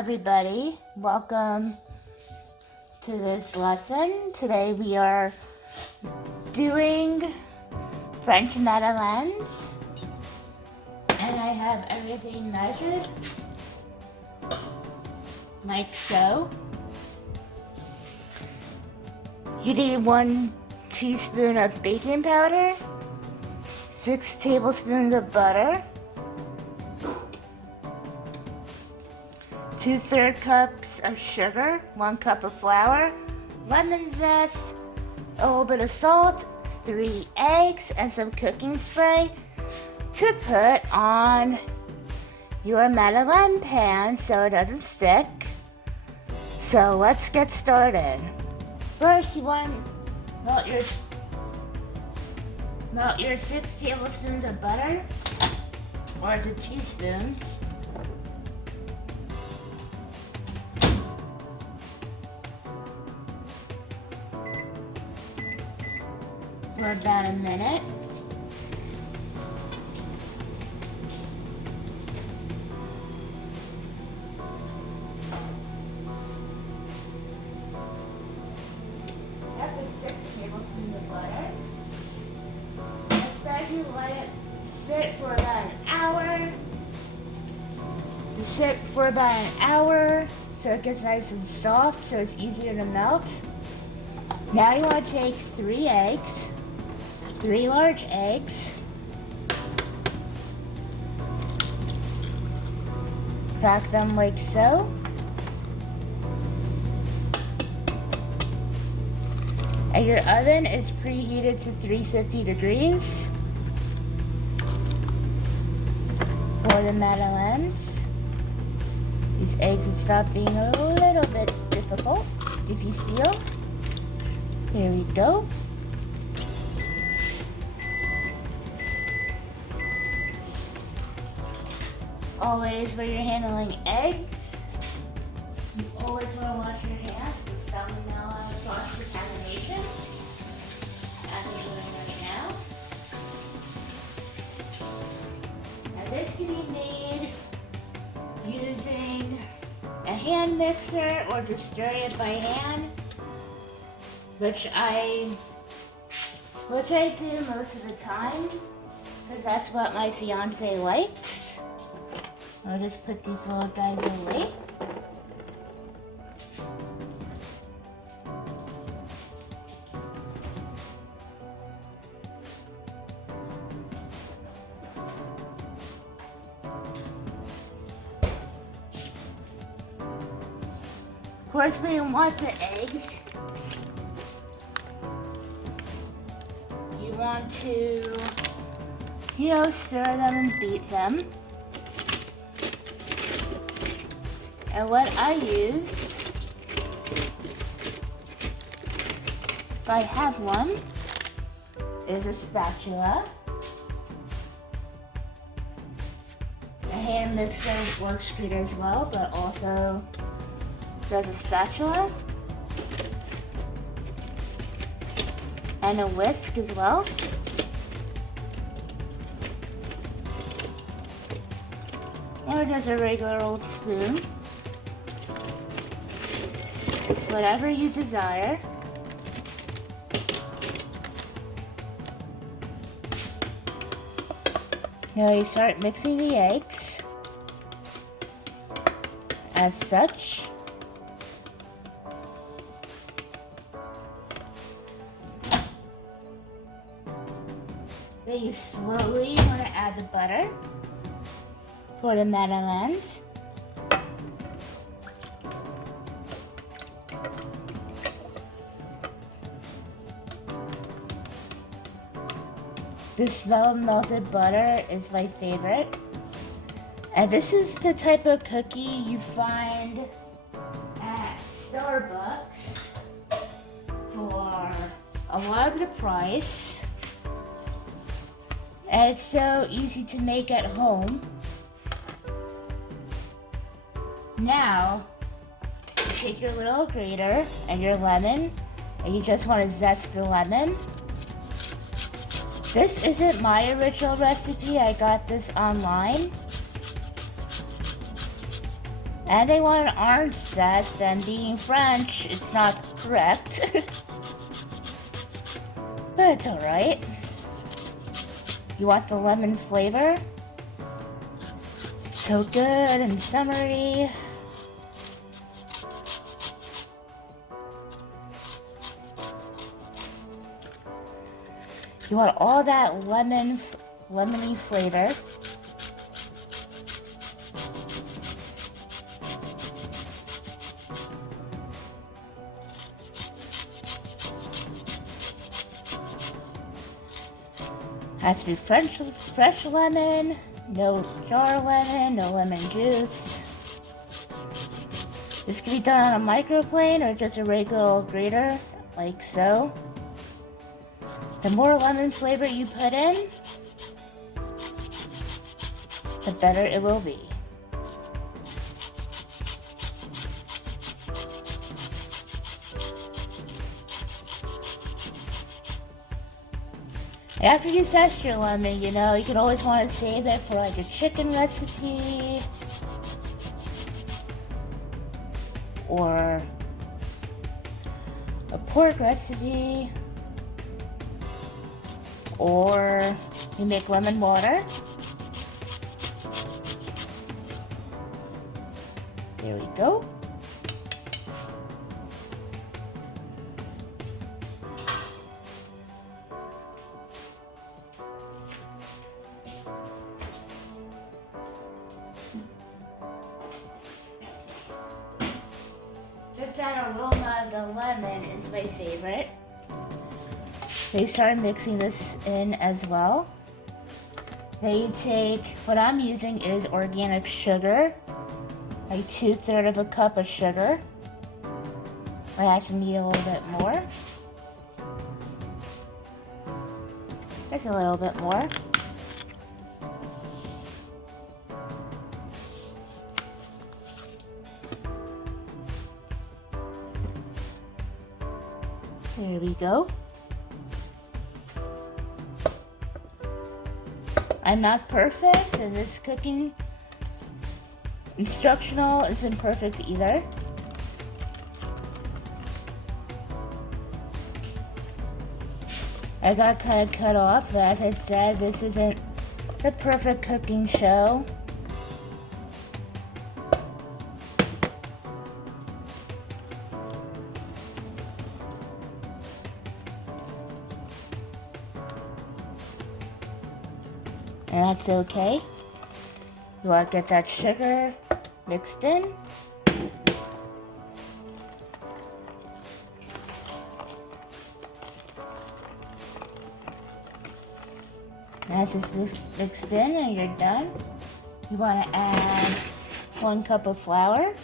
everybody. Welcome to this lesson. Today we are doing French Madeleines, and I have everything measured like so. You need 1 teaspoon of baking powder, 6 tablespoons of butter, 2/3 cups of sugar, 1 cup of flour, lemon zest, a little bit of salt, 3 eggs, and some cooking spray to put on your Madeleine pan so it doesn't stick. So let's get started. First, you want to melt your 6 tablespoons of butter, or is it teaspoons? For about a minute. I put 6 tablespoons of butter. Expect you to let it sit for about an hour. Sit for about an hour so it gets nice and soft, so it's easier to melt. Now you want to take 3 eggs. 3 large eggs. Crack them like so. And your oven is preheated to 350 degrees for the Madeleines. These eggs would stop being a little bit difficult if you seal. Here we go. Always, when you're handling eggs, you always want to wash your hands with salmonella and cross-contamination, as we're doing right now. Now this can be made using a hand mixer or just stir it by hand, which I do most of the time, because that's what my fiance likes. I'll just put these little guys away. Of course, we want the eggs. You want to, stir them and beat them. And what I use, if I have one, is a spatula. A hand mixer works great as well, but also does a spatula. And a whisk as well. Or just a regular old spoon. It's whatever you desire. Now you start mixing the eggs as such. Then you slowly want to add the butter for the Madeleines. The smell of melted butter is my favorite. And this is the type of cookie you find at Starbucks for a lot of the price. And it's so easy to make at home. Now, you take your little grater and your lemon, and you just want to zest the lemon. This isn't my original recipe. I got this online. And they want an orange zest, then being French, it's not correct. But it's alright. You want the lemon flavor? It's so good and summery. You want all that lemony flavor. Has to be fresh lemon, no jar lemon, no lemon juice. This can be done on a microplane or just a regular grater, like so. The more lemon flavor you put in, the better it will be. After you zest your lemon, you know, you can always want to save it for like a chicken recipe or a pork recipe, or you make lemon water. There we go. Just that aroma of the lemon is my favorite. They start mixing this in as well. Then you take, what I'm using is organic sugar, like 2/3 of a cup of sugar. I actually need a little bit more. Just a little bit more. There we go. I'm not perfect, and this cooking instructional isn't perfect either. I got kind of cut off, but as I said, this isn't the perfect cooking show. And that's okay. You want to get that sugar mixed in. As it's mixed in and you're done, you want to add 1 cup of flour,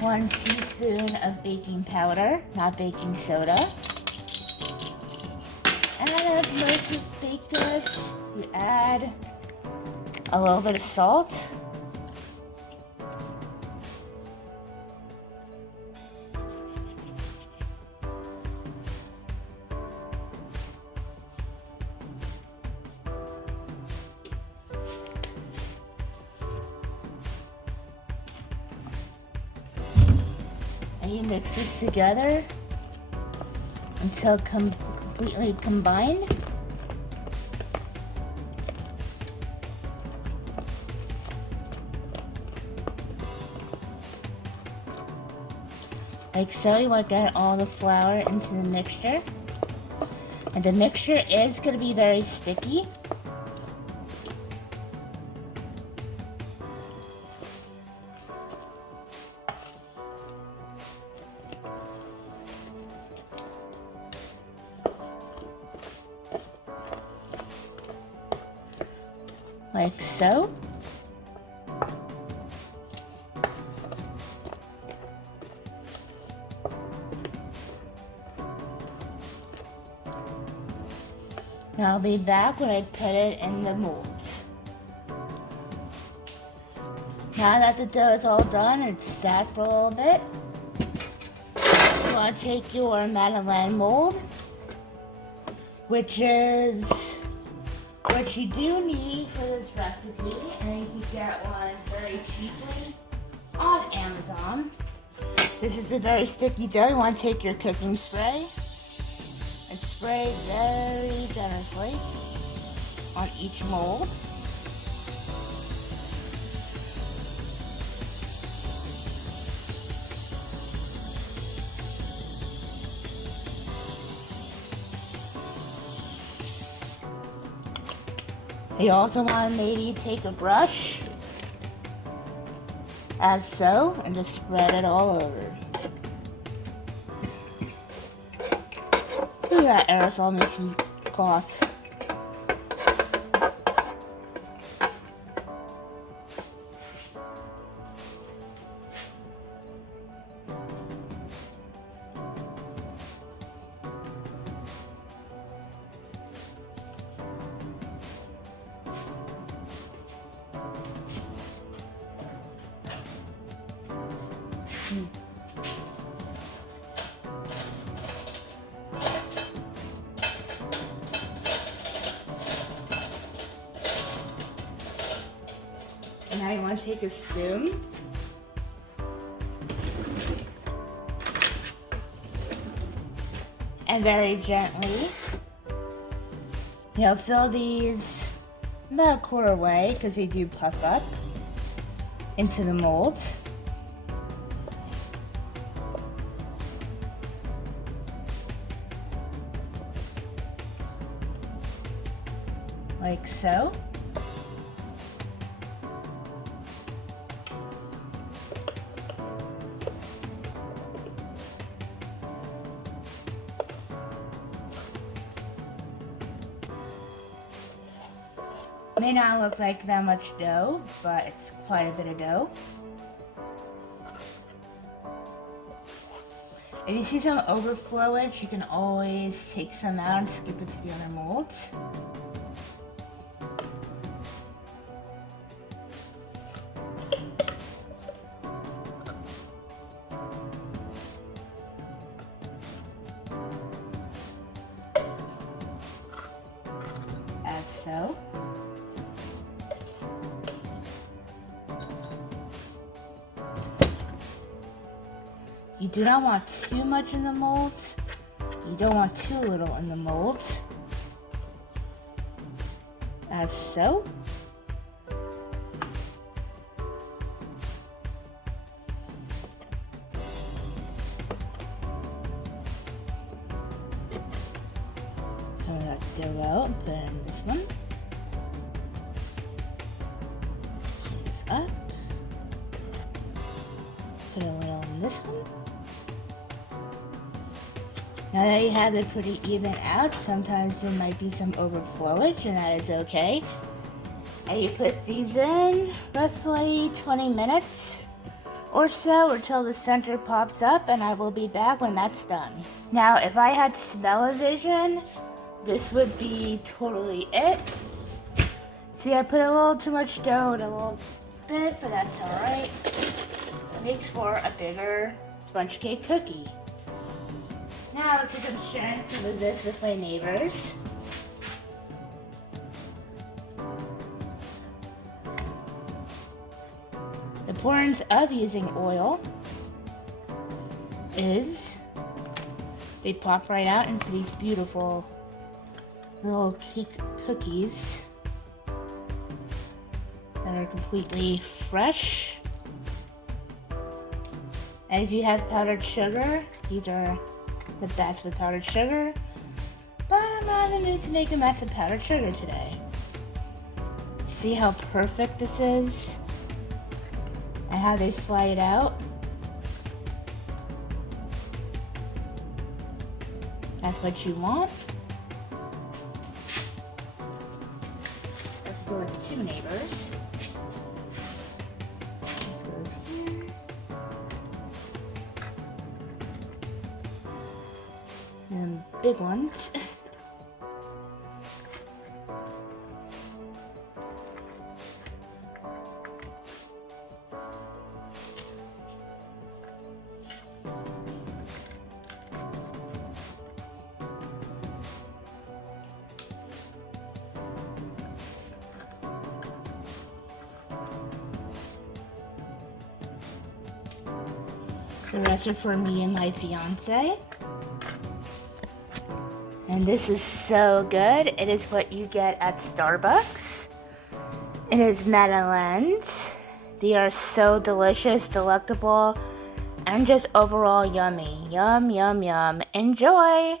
1 teaspoon of baking powder, not baking soda. And as most of baked goods, you add a little bit of salt. And you mix this together until completely combined. Like so. You want to get all the flour into the mixture. And the mixture is going to be very sticky. Like so. Now I'll be back when I put it in the mold. Now that the dough is all done, it's sat for a little bit. You want to take your Madeline mold, which What you do need for this recipe, and you can get one very cheaply on Amazon. This is a very sticky dough. You want to take your cooking spray and spray very generously on each mold. You also want to maybe take a brush, as so, and just spread it all over. Ooh, that aerosol makes me cough. Now you want to take a spoon and very gently, fill these about a quarter way, because they do puff up, into the molds. Like so. May not look like that much dough, but it's quite a bit of dough. If you see some overflowage, you can always take some out and skip it to the other molds. As so. You do not want too much in the molds. You don't want too little in the molds. As so. Throw that dough out and put it in this one. This up. Put a little in this one. Now that you have it pretty even out, sometimes there might be some overflowage, and that is okay. And you put these in roughly 20 minutes or so until the center pops up, and I will be back when that's done. Now, if I had smell-o-vision, this would be totally it. See, I put a little too much dough in a little bit, but that's alright. It makes for a bigger sponge cake cookie. Now let's take a sharing some of this with my neighbors. The importance of using oil is they pop right out into these beautiful little cake cookies that are completely fresh. And if you have powdered sugar, these are the best with powdered sugar, but I'm not in the mood to make a mess of powdered sugar today. See how perfect this is? And how they slide out? That's what you want. Let's go with 2 neighbors. And big ones. The rest are for me and my fiance. And this is so good. It is what you get at Starbucks. It is Madeline's. They are so delicious, delectable, and just overall yummy. Yum, yum, yum. Enjoy!